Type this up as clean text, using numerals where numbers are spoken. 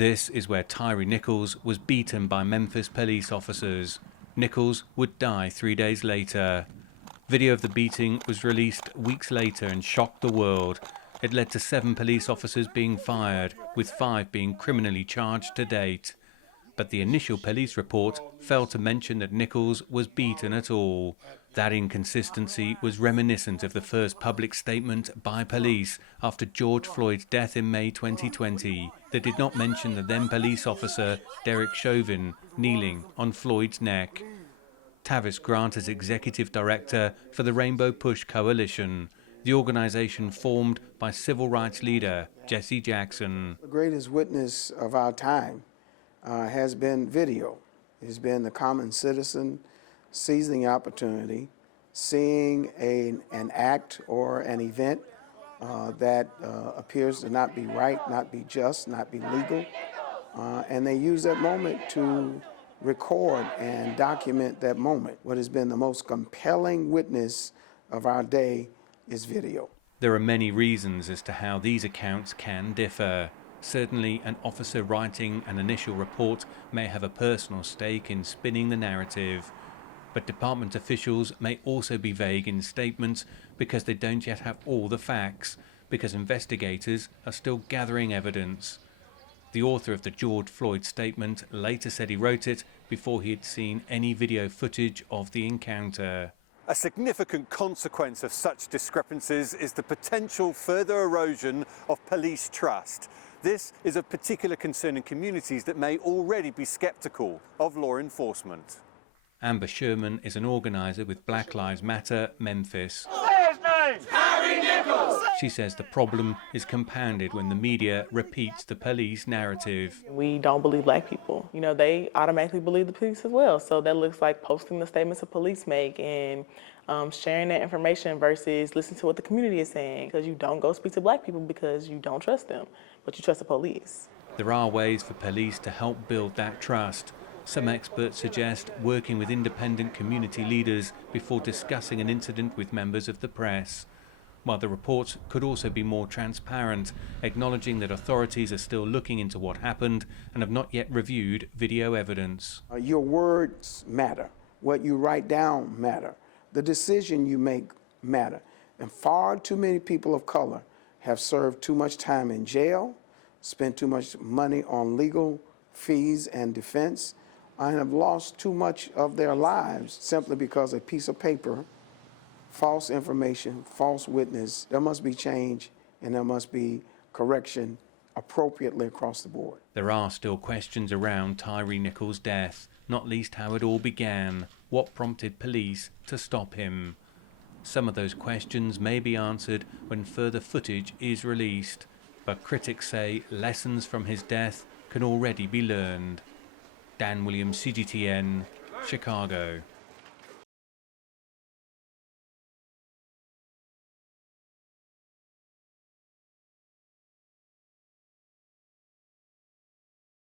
This is where Tyre Nichols was beaten by Memphis police officers. Nichols would die 3 days later. Video of the beating was released weeks later and shocked the world. It led to 7 police officers being fired, with 5 being criminally charged to date. But the initial police report failed to mention that Nichols was beaten at all. That inconsistency was reminiscent of the first public statement by police after George Floyd's death in May 2020 that did not mention the then police officer, Derek Chauvin, kneeling on Floyd's neck. Tavis Grant is executive director for the Rainbow Push Coalition, the organization formed by civil rights leader Jesse Jackson. The greatest witness of our time has been video. It's been the common citizen seizing the opportunity, seeing an act or an event that appears to not be right, not be just, not be legal, and they use that moment to record and document that moment. What has been the most compelling witness of our day is video. There are many reasons as to how these accounts can differ. Certainly, an officer writing an initial report may have a personal stake in spinning the narrative. But department officials may also be vague in statements because they don't yet have all the facts, because investigators are still gathering evidence. The author of the George Floyd statement later said he wrote it before he had seen any video footage of the encounter. A significant consequence of such discrepancies is the potential further erosion of police trust. This is of particular concern in communities that may already be sceptical of law enforcement. Amber Sherman is an organizer with Black Lives Matter Memphis. Tyre Nichols! She says the problem is compounded when the media repeats the police narrative. We don't believe black people. You know, they automatically believe the police as well. So that looks like posting the statements the police make and sharing that information versus listening to what the community is saying. Because you don't go speak to black people because you don't trust them, but you trust the police. There are ways for police to help build that trust. Some experts suggest working with independent community leaders before discussing an incident with members of the press. While the reports could also be more transparent, acknowledging that authorities are still looking into what happened and have not yet reviewed video evidence. Your words matter. What you write down matter. The decision you make matter. And far too many people of color have served too much time in jail, spent too much money on legal fees and defense, and have lost too much of their lives simply because a piece of paper, false information, false witness. There must be change and there must be correction appropriately across the board. There are still questions around Tyre Nichols' death, not least how it all began, what prompted police to stop him. Some of those questions may be answered when further footage is released, but critics say lessons from his death can already be learned. Dan Williams, CGTN, Chicago.